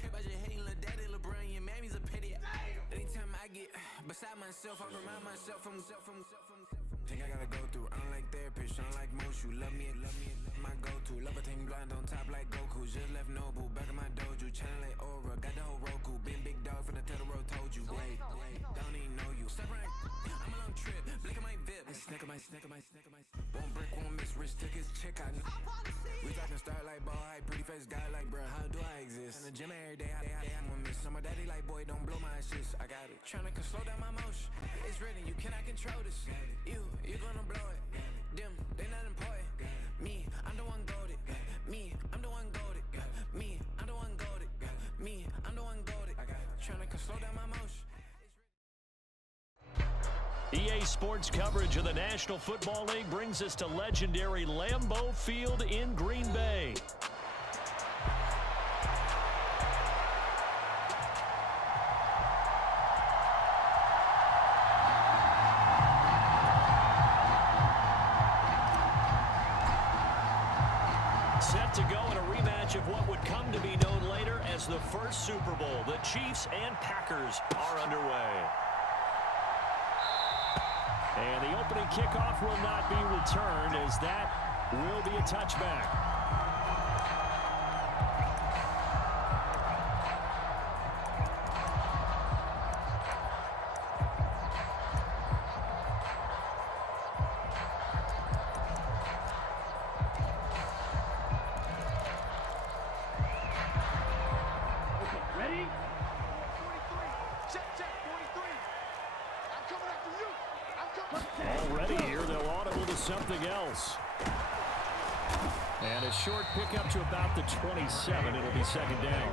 trip, I just hating Lil Daddy, LeBron, your mammy's a pity. Anytime I get beside myself, I remind myself from. Think I gotta go through. I don't like therapists, I don't like most. You love me, my go-to. Love a team blind on top like Goku. Just left Nobu, back in my dojo. Channel like Aura, got the whole Roku. Been big dog from the Telltale told you. Wait, don't even know you. Step right, I'm a long trip. Blink of my VIP. Snicker my. Won't break, won't miss. Rich took his check out. We talking start like ball high, pretty face guy like bruh. How do I exist? In the gym every day, I won't miss. I'm a daddy like boy, don't blow my assist. I got it. Tryna slow down my motion. It's written, you cannot control this. You gonna blow it. Them, they not important. Me, I'm the one goated. Me, I'm the one goated. Me, I'm the one goated. Me, I'm the one goated. Tryna slow down my motion. EA Sports coverage of the National Football League brings us to legendary Lambeau Field in Green Bay. Set to go in a rematch of what would come to be known later as the first Super Bowl. The Chiefs and Packers are underway. And the opening kickoff will not be returned, as that will be a touchback. Ready? 43. Check, 43. I'm coming after you. Already here, they'll audible to something else. And a short pickup to about the 27. It'll be second down.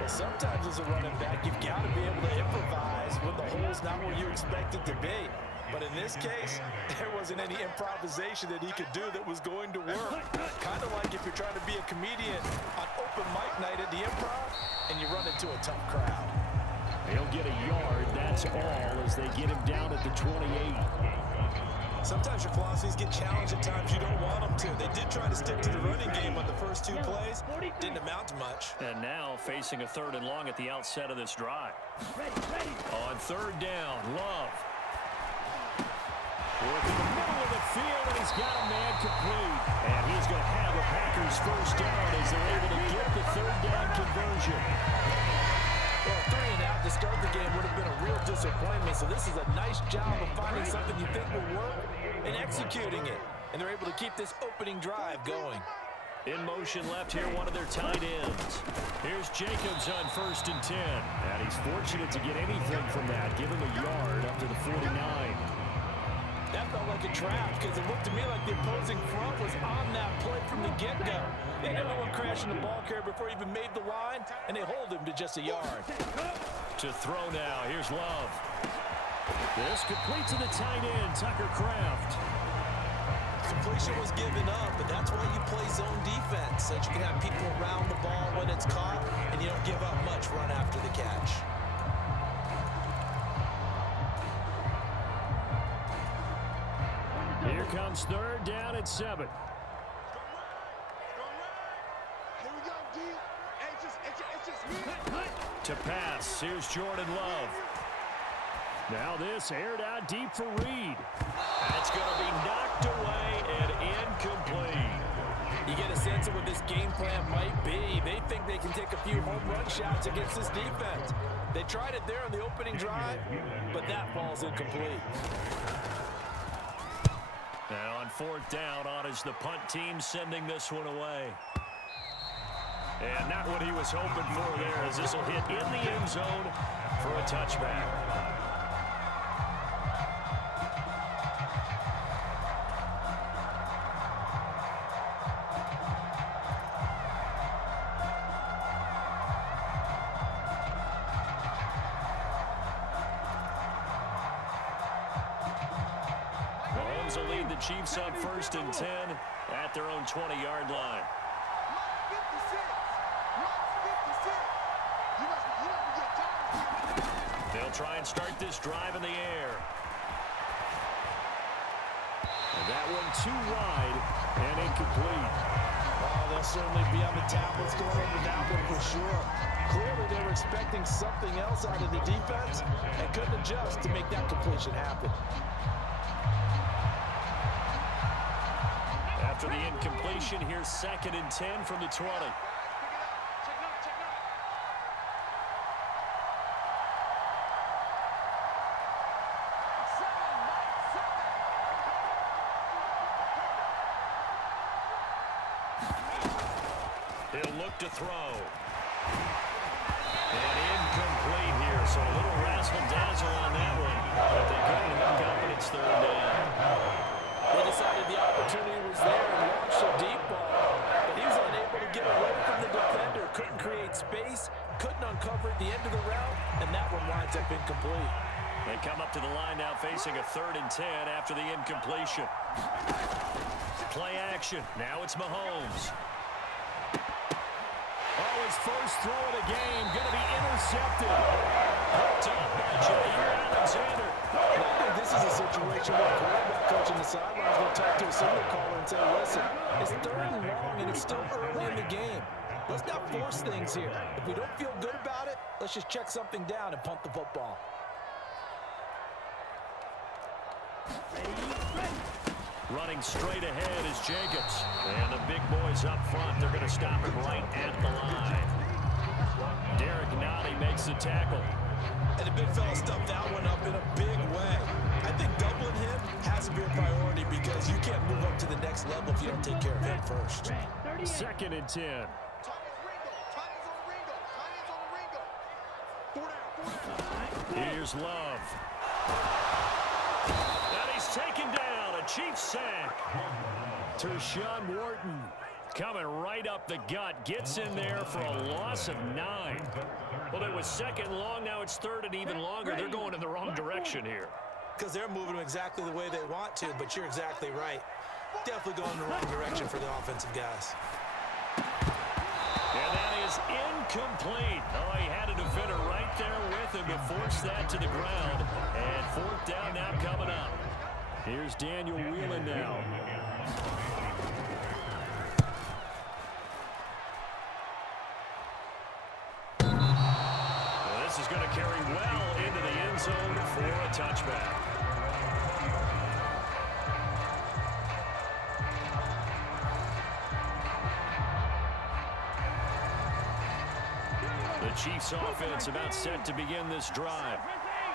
Well, sometimes as a running back, you've got to be able to improvise when the hole's not where you expect it to be. But in this case, there wasn't any improvisation that he could do that was going to work. Kind of like if you're trying to be a comedian on open mic night at the Improv and you run into a tough crowd. He'll get a yard, that's all, as they get him down at the 28. Sometimes your philosophies get challenged at times you don't want them to. They did try to stick to the running game on the first two plays. Didn't amount to much. And now facing a 3rd and long at the outset of this drive. On 3rd down, Love. Working the middle of the field, and he's got a man complete. And he's going to have a Packers first down as they're able to get the 3rd down conversion. Well, 3 and out to start the game would have been a real disappointment. So this is a nice job of finding something you think will work and executing it. And they're able to keep this opening drive going. In motion left here, one of their tight ends. Here's Jacobs on 1st and 10. And he's fortunate to get anything from that. Give him a yard up to the 49. That felt like a trap because it looked to me like the opposing front was on that play from the get-go. They had no one crashing the ball carrier before he even made the line, and they hold him to just a yard. To throw now, here's Love. This complete to the tight end, Tucker Kraft. Completion was given up, but that's why you play zone defense, so that you can have people around the ball when it's caught, and you don't give up much run after the catch. Here comes 3rd down and 7. Here we go, D. It's just me. To pass, here's Jordan Love. Now this aired out deep for Reed. That's going to be knocked away and incomplete. You get a sense of what this game plan might be. They think they can take a few home run shots against this defense. They tried it there on the opening drive, but that falls incomplete. Now on 4th down, on is the punt team sending this one away. And not what he was hoping for there, as this will hit in the end zone for a touchback. Mahomes will lead the Chiefs on 1st and 10 at their own 20-yard line. They'll try and start this drive in the air. And that one too wide and incomplete. Well, they'll certainly be on the tablets going over that one for sure. expecting something else out of the defense and couldn't adjust to make that completion happen. After the incompletion, here's 2nd and 10 from the 20. He'll look to throw. And incomplete here, so a little razzle-dazzle on that one. But they couldn't hook up, and it's 3rd down. They decided the opportunity was there and launched a deep ball, but he was unable to get away from the defender. Couldn't create space, couldn't uncover at the end of the route, and that one winds up incomplete. They come up to the line now facing a 3rd and 10 after the incompletion. Play action. Now it's Mahomes. Oh, his first throw of the game going to be intercepted. Picked up by Jair Alexander. I think this is a situation where the quarterback coach on the sideline is going to talk to a signal caller and say, listen, it's 3rd and long and it's still early in the game. Let's not force things here. If we don't feel good about it, let's just check something down and punt the football. Running straight ahead is Jacobs. And the big boys up front, they're going to stop him right at the line. Derek Nottie makes the tackle. And the big fella stuffed that one up in a big way. I think doubling him has to be a priority because you can't move up to the next level if you don't take care of him first. 2nd and 10. Here's Love. And he's taken down. A Chiefs sack. Tershawn Wharton coming right up the gut. Gets in there for a loss of 9. Well, it was 2nd long. Now it's 3rd and even longer. They're going in the wrong direction here. Because they're moving them exactly the way they want to, but you're exactly right. Definitely going in the wrong direction for the offensive guys. And that is incomplete. Oh, he had a defender right there with him to force that to the ground. And 4th down now coming up. Here's Daniel Whelan now. Well, this is going to carry well into the end zone for a touchback. The Chiefs offense about set to begin this drive.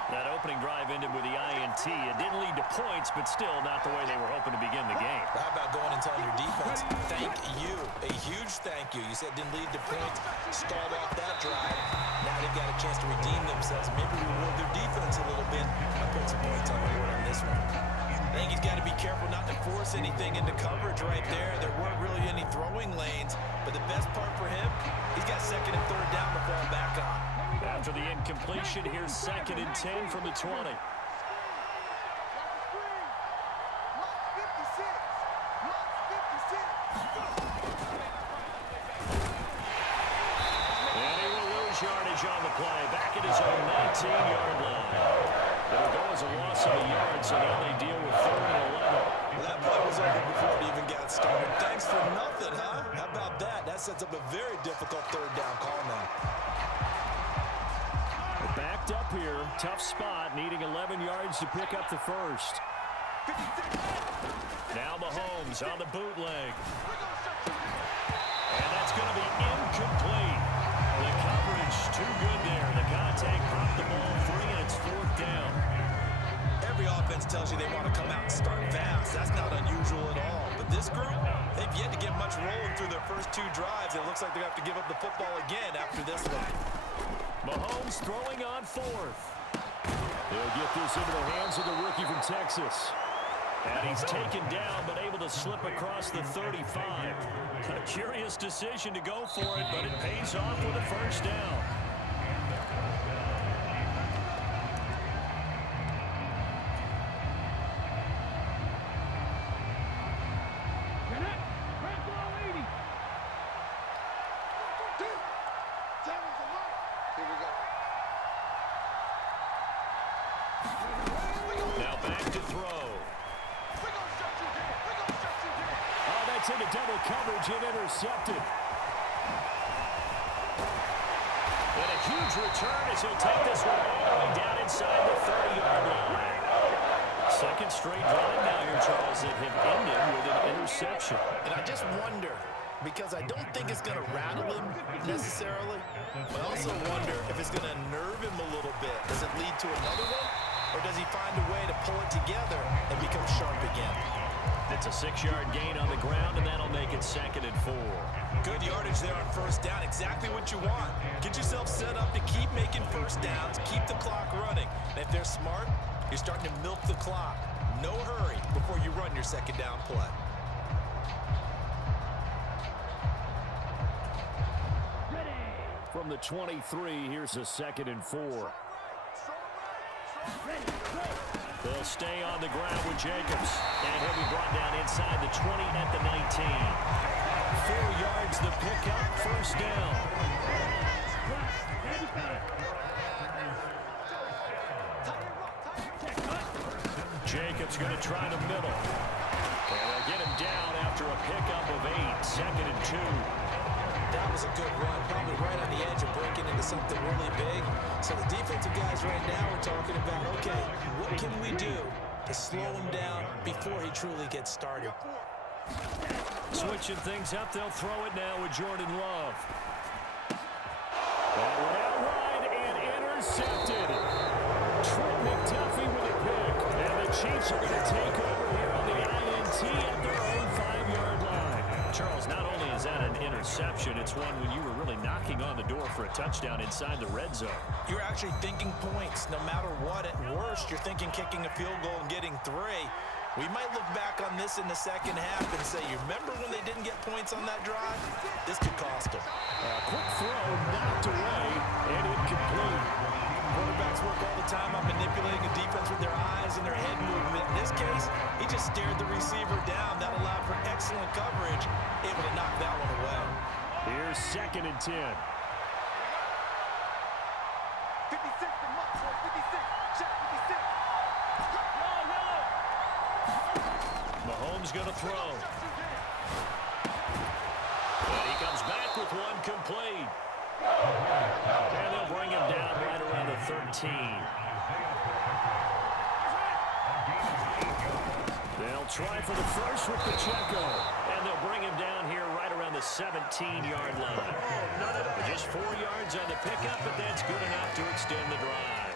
That opening drive ended with the INT. It didn't lead to points, but still not the way they were hoping to begin the game. How about going and telling your defense, thank you, a huge thank you. You said didn't lead to points, stalled off that drive. Now they've got a chance to redeem themselves, maybe reward their defense a little bit. I put some points on the board on this one. I think he's got to be careful not to force anything into coverage right there. There weren't really any throwing lanes, but the best part for him, he's got 2nd and 3rd down to fall back on. After the incompletion, here's 2nd and 10 from the 20. And he will lose yardage on the play. Back at his own 19-yard line. It'll go as a loss of a yard, so now they deal with 3rd and 11. Well, that play was over before it even got started. Thanks for nothing, huh? How about that? That sets up a very difficult 3rd down call now. Backed up here, tough spot, needing 11 yards to pick up the first. Now Mahomes on the bootleg. And that's going to be incomplete. The coverage too good there. The contact popped the ball free, and it's 4th down. Every offense tells you they want to come out and start fast. That's not unusual at all. But this group, they've yet to get much rolling through their first 2 drives. It looks like they have to give up the football again after this one. Mahomes throwing on 4th. They'll get this into the hands of the rookie from Texas. And he's taken down, but able to slip across the 35. A curious decision to go for it, but it pays off with a first down. Now back to throw. Oh, that's into double coverage and intercepted. And a huge return as he'll take this one all the way down inside the 30-yard line. Second straight drive now here, Charles, that have ended with an interception. And I just wonder, because I don't think it's going to rattle him necessarily, but I also wonder if it's going to nerve him a little bit. Does it lead to another one, or does he find a way to pull it together and become sharp again? It's a 6-yard gain on the ground, and that'll make it 2nd and 4. Good yardage there on first down. Exactly what you want. Get yourself set up to keep making first downs, keep the clock running. And if they're smart, you're starting to milk the clock. No hurry before you run your second down play. From the 23, here's a 2nd and 4. They'll stay on the ground with Jacobs. And he'll be brought down inside the 20 at the 19. 4 yards the pickup, first down. Jacobs going to try the middle. And they'll get him down after a pickup of 8, 2nd and 2. That was a good run, probably right on the edge of breaking into something really big. So the defensive guys right now are talking about, okay, what can we do to slow him down before he truly gets started? Switching things up, they'll throw it now with Jordan Love. That one out wide and intercepted. Trent McDuffie with a pick. And the Chiefs are going to take over here on the INT at their own 5-yard line. Charles, not only is that an interception, it's one when you were really knocking on the door for a touchdown inside the red zone. You're actually thinking points. No matter what, at worst, you're thinking kicking a field goal and getting 3. We might look back on this in the second half and say, you remember when they didn't get points on that drive? This could cost them. Quick throw, knocked away, and incomplete. Quarterbacks work all the time on manipulating a defense with their eyes and their head movement. In this case, he just stared the receiver down. That allowed for excellent coverage, able to knock that one away. Here's 2nd and 10. 56 from Moxley, 56. Check 56. Mahomes going to throw. And he comes back with one complete. And they'll bring him down right around the 13. They'll try for the first with Pacheco. And they'll bring him down here right around the 17-yard line. Just 4 yards on the pickup, but that's good enough to extend the drive.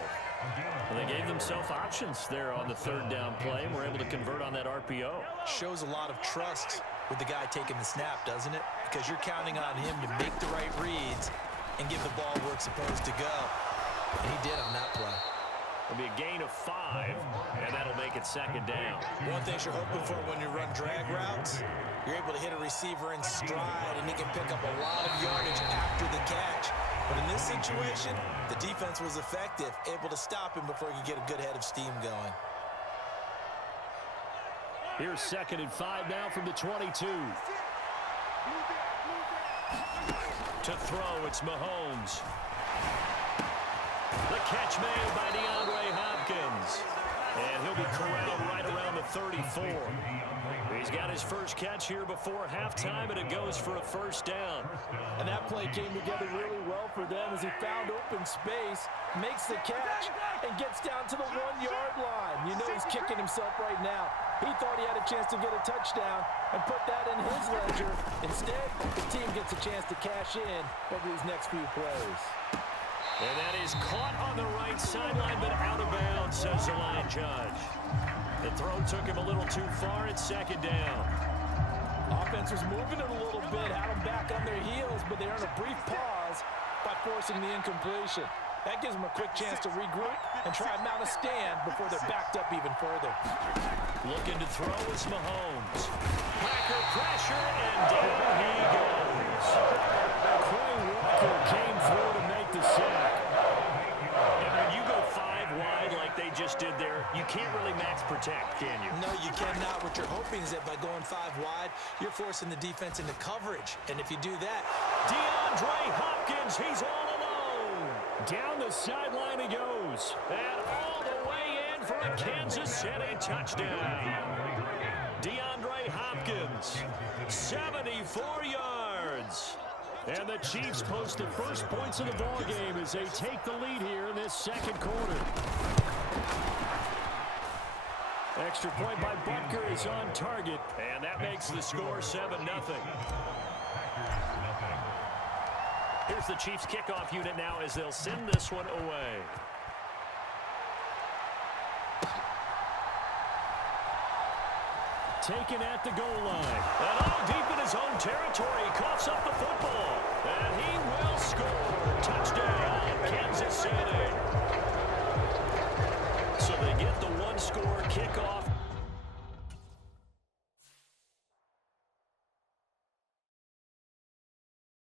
Well, they gave themselves options there on the 3rd down play, and were able to convert on that RPO. Shows a lot of trust with the guy taking the snap, doesn't it? Because you're counting on him to make the right reads and give the ball where it's supposed to go. And he did on that play. It'll be a gain of 5, and that'll make it 2nd down. One thing you're hoping for when you run drag routes, you're able to hit a receiver in stride, and he can pick up a lot of yardage after the catch. But in this situation, the defense was effective, able to stop him before he could get a good head of steam going. Here's 2nd and 5 now from the 22. To throw, it's Mahomes. The catch made by DeAndre Hopkins. And he'll be corralled right around the 34. He's got his first catch here before halftime, and it goes for a first down. And that play came together really well for them as he found open space, makes the catch, and gets down to the 1-yard line. You know he's kicking himself right now. He thought he had a chance to get a touchdown and put that in his ledger. Instead, the team gets a chance to cash in over these next few plays. And that is caught on the right sideline, but out of bounds, says the line judge. The throw took him a little too far. It's 2nd down. Offense was moving it a little bit, had them back on their heels, but they earned a brief pause by forcing the incompletion. That gives them a quick chance to regroup and try and mount a stand before they're backed up even further. Looking to throw is Mahomes. Packer pressure, and down he goes. Quay Walker came through to make the sack. And when you go 5 wide like they just did there, you can't really max protect, can you? No, you cannot. What you're hoping is that by going 5 wide, you're forcing the defense into coverage. And if you do that, DeAndre Hopkins, he's all alone. Down the sideline he goes. And all the way in for a Kansas City touchdown. DeAndre Hopkins, 74 yards. And the Chiefs post the first points of the ball game as they take the lead here in this second quarter. Extra point by Butker is on target, and that makes the score 7-0. Here's the Chiefs kickoff unit now as they'll send this one away. Taken at the goal line. And deep in his own territory, he coughs up the football. And he will score. Touchdown, Kansas City. So they get the one-score kickoff